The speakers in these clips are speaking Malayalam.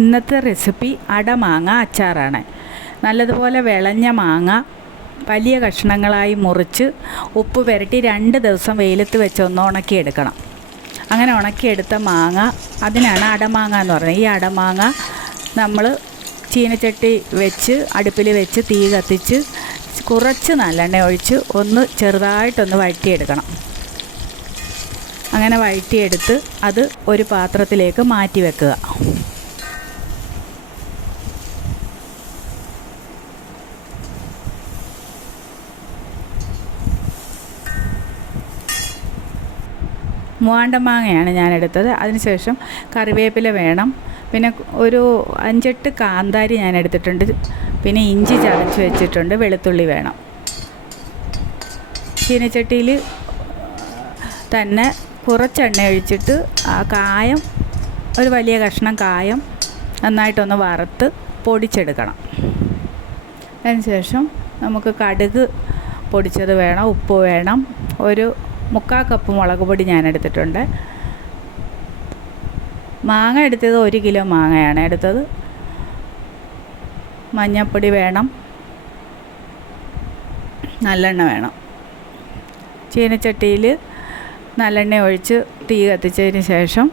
ഇന്നത്തെ റെസിപ്പി അടമാങ്ങ അച്ചാറാണ്. നല്ലതുപോലെ വിളഞ്ഞ മാങ്ങ വലിയ കഷ്ണങ്ങളായി മുറിച്ച് ഉപ്പ് പുരട്ടി 2 ദിവസം വെയിലത്ത് വെച്ച് ഒന്ന് ഉണക്കിയെടുക്കണം. അങ്ങനെ ഉണക്കിയെടുത്ത മാങ്ങ, അതിനാണ് അടമാങ്ങ എന്ന് പറയുന്നത്. ഈ അടമാങ്ങ നമ്മൾ ചീനച്ചട്ടി വെച്ച് അടുപ്പിൽ വെച്ച് തീ കത്തിച്ച് കുറച്ച് നല്ലെണ്ണ ഒഴിച്ച് ഒന്ന് ചെറുതായിട്ടൊന്ന് വഴറ്റിയെടുക്കണം. അങ്ങനെ വഴറ്റിയെടുത്ത് അത് ഒരു പാത്രത്തിലേക്ക് മാറ്റി വെക്കുക. മൂവാണ്ടമാങ്ങയാണ് ഞാനെടുത്തത്. അതിനുശേഷം കറിവേപ്പില വേണം. പിന്നെ ഒരു 5-8 കാന്താരി ഞാൻ എടുത്തിട്ടുണ്ട്. പിന്നെ ഇഞ്ചി ചതച്ച് വെച്ചിട്ടുണ്ട്. വെളുത്തുള്ളി വേണം. ചീനച്ചട്ടിയിൽ തന്നെ കുറച്ച് എണ്ണ ഒഴിച്ചിട്ട് ആ കായം, ഒരു വലിയ കഷ്ണം കായം നന്നായിട്ടൊന്ന് വറുത്ത് പൊടിച്ചെടുക്കണം. അതിനുശേഷം നമുക്ക് കടുക് പൊടിച്ചത് വേണം, ഉപ്പ് വേണം, ഒരു 3/4 കപ്പ് മുളക് പൊടി ഞാൻ എടുത്തിട്ടുണ്ട്. മാങ്ങ എടുത്തത് 1 കിലോ മാങ്ങയാണ് എടുത്തത്. മഞ്ഞൾപ്പൊടി വേണം, നല്ലെണ്ണ വേണം. ചീനച്ചട്ടിയിൽ നല്ലെണ്ണ ഒഴിച്ച് തീ കത്തിച്ചതിന് ശേഷം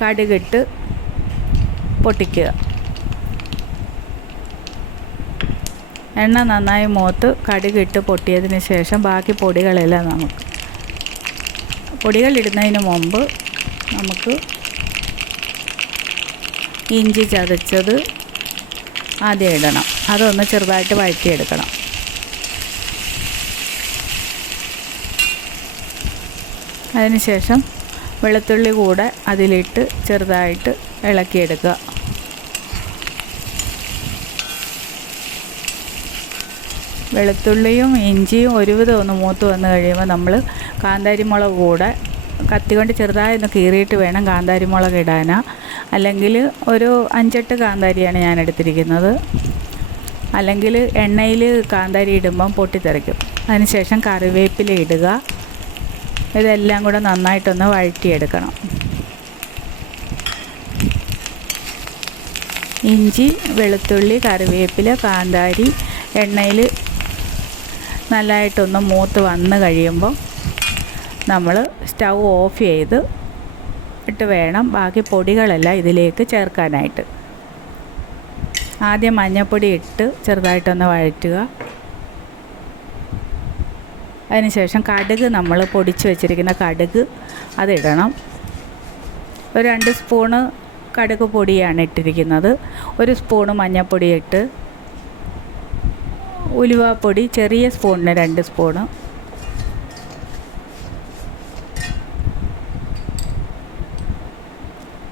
കടുകിട്ട് പൊട്ടിക്കുക. എണ്ണ നന്നായി മൂത്ത് കടുകിട്ട് പൊട്ടിയതിന് ശേഷം ബാക്കി പൊടികളെല്ലാം പൊടികളിടുന്നതിന് മുമ്പ് നമുക്ക് ഇഞ്ചി ചതച്ചത് ആദ്യം ഇടണം. അതൊന്ന് ചെറുതായിട്ട് വഴറ്റിയെടുക്കണം. അതിനുശേഷം വെളുത്തുള്ളി കൂടെ അതിലിട്ട് ചെറുതായിട്ട് ഇളക്കിയെടുക്കുക. വെളുത്തുള്ളിയും ഇഞ്ചിയും ഒരുവിധം ഒന്ന് മൂത്ത് വന്നു കഴിയുമ്പോൾ നമ്മൾ കാന്താരിമുളക് കൂടെ കത്തി കൊണ്ട് ചെറുതായി ഒന്ന് കീറിയിട്ട് വേണം കാന്താരിമുളക് ഇടാൻ. അല്ലെങ്കിൽ ഒരു 5-8 കാന്താരിയാണ് ഞാൻ എടുത്തിരിക്കുന്നത്. അല്ലെങ്കിൽ എണ്ണയിൽ കാന്താരി ഇടുമ്പം പൊട്ടിത്തെറിക്കും. അതിനുശേഷം കറിവേപ്പില ഇടുക. ഇതെല്ലാം കൂടെ നന്നായിട്ടൊന്ന് വഴറ്റിയെടുക്കണം. ഇഞ്ചി, വെളുത്തുള്ളി, കറിവേപ്പില, കാന്താരി എണ്ണയിൽ നല്ലതായിട്ടൊന്ന് മൂത്ത് വന്ന് കഴിയുമ്പോൾ നമ്മൾ സ്റ്റൗ ഓഫ് ചെയ്ത് ഇട്ട് വേണം ബാക്കി പൊടികളെല്ലാം ഇതിലേക്ക് ചേർക്കാനായിട്ട്. ആദ്യം മഞ്ഞൾപ്പൊടി ഇട്ട് ചെറുതായിട്ടൊന്ന് വഴറ്റുക. അതിനുശേഷം കടുക്, നമ്മൾ പൊടിച്ച് വെച്ചിരിക്കുന്ന കടുക് അതിടണം. ഒരു 2 സ്പൂണ് കടുക് പൊടിയാണ് ഇട്ടിരിക്കുന്നത്. 1 സ്പൂണ് മഞ്ഞൾപ്പൊടി ഇട്ട്, ഉലുവാപ്പൊടി ചെറിയ സ്പൂണിന് 2 സ്പൂണ്,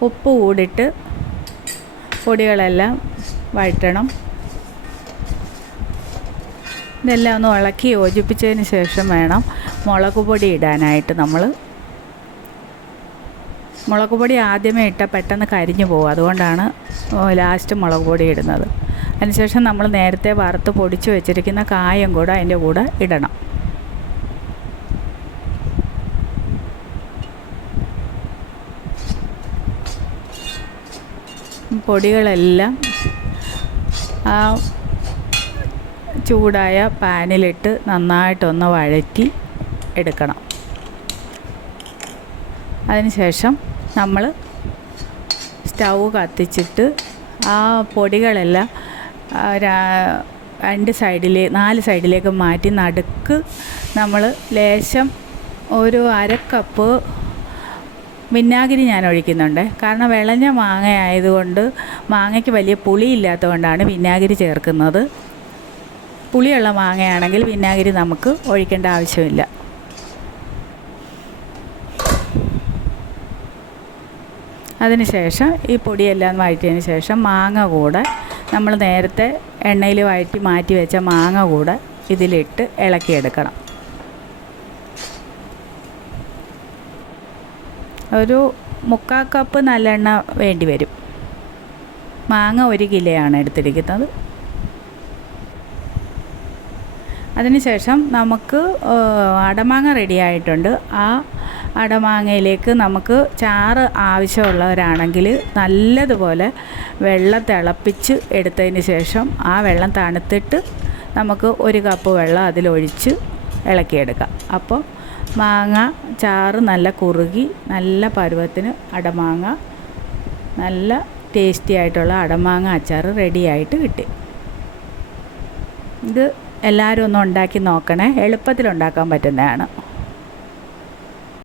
ഉപ്പ് കൂടിയിട്ട് പൊടികളെല്ലാം വഴറ്റണം. ഇതെല്ലാം ഒന്ന് ഇളക്കി യോജിപ്പിച്ചതിന് ശേഷം വേണം മുളക് പൊടി ഇടാനായിട്ട്. മുളക് പൊടി ആദ്യമേ ഇട്ടാൽ പെട്ടെന്ന് കരിഞ്ഞു പോകും. അതുകൊണ്ടാണ് ലാസ്റ്റ് മുളക് പൊടി ഇടുന്നത്. അതിനുശേഷം നമ്മൾ നേരത്തെ വറുത്ത് പൊടിച്ച് വെച്ചിരിക്കുന്ന കായം കൂടെ അതിൻ്റെ കൂടെ ഇടണം. പൊടികളെല്ലാം ആ ചൂടായ പാനിലിട്ട് നന്നായിട്ടൊന്ന് വഴറ്റി എടുക്കണം. അതിനുശേഷം നമ്മൾ സ്റ്റൗ കത്തിച്ചിട്ട് ആ പൊടികളെല്ലാം 4 സൈഡിലേക്ക് മാറ്റി നടുക്ക് നമ്മൾ ലേശം ഒരു 1/2 കപ്പ് വിനാഗിരി ഞാൻ ഒഴിക്കുന്നുണ്ട്. കാരണം വിളഞ്ഞ മാങ്ങ ആയതുകൊണ്ട് മാങ്ങയ്ക്ക് വലിയ പുളി ഇല്ലാത്തതുകൊണ്ടാണ് വിനാഗിരി ചേർക്കുന്നത്. പുളിയുള്ള മാങ്ങയാണെങ്കിൽ വിനാഗിരി നമുക്ക് ഒഴിക്കേണ്ട ആവശ്യമില്ല. അതിനുശേഷം ഈ പൊടിയെല്ലാം വഴറ്റിയതിന് ശേഷം മാങ്ങ കൂടെ നമ്മൾ നേരത്തെ എണ്ണയിൽ വഴറ്റി മാറ്റി വെച്ച മാങ്ങ കൂടെ ഇതിലിട്ട് ഇളക്കിയെടുക്കണം. ഒരു 3/4 കപ്പ് നല്ലെണ്ണ വേണ്ടി വരും. മാങ്ങ 1 കിലോയാണ് എടുത്തിരിക്കുന്നത്. അതിനുശേഷം നമുക്ക് അടമാങ്ങ റെഡി ആയിട്ടുണ്ട്. ആ അടമാങ്ങയിലേക്ക് നമുക്ക് ചാറ് ആവശ്യമുള്ളവരാണെങ്കിൽ നല്ലതുപോലെ വെള്ളം തിളപ്പിച്ച് എടുത്തതിന് ശേഷം ആ വെള്ളം തണുത്തിട്ട് നമുക്ക് 1 കപ്പ് വെള്ളം അതിലൊഴിച്ച് ഇളക്കിയെടുക്കാം. അപ്പോൾ മാങ്ങ ചാറ് നല്ല കുറുകി നല്ല പരുവത്തിന് അടമാങ്ങ നല്ല ടേസ്റ്റി ആയിട്ടുള്ള അടമാങ്ങ അച്ചാർ റെഡിയായിട്ട് കിട്ടി. ഇത് എല്ലാവരും ഒന്ന് ഉണ്ടാക്കി നോക്കണേ, എളുപ്പത്തിൽ ഉണ്ടാക്കാൻ പറ്റുന്നതാണ്.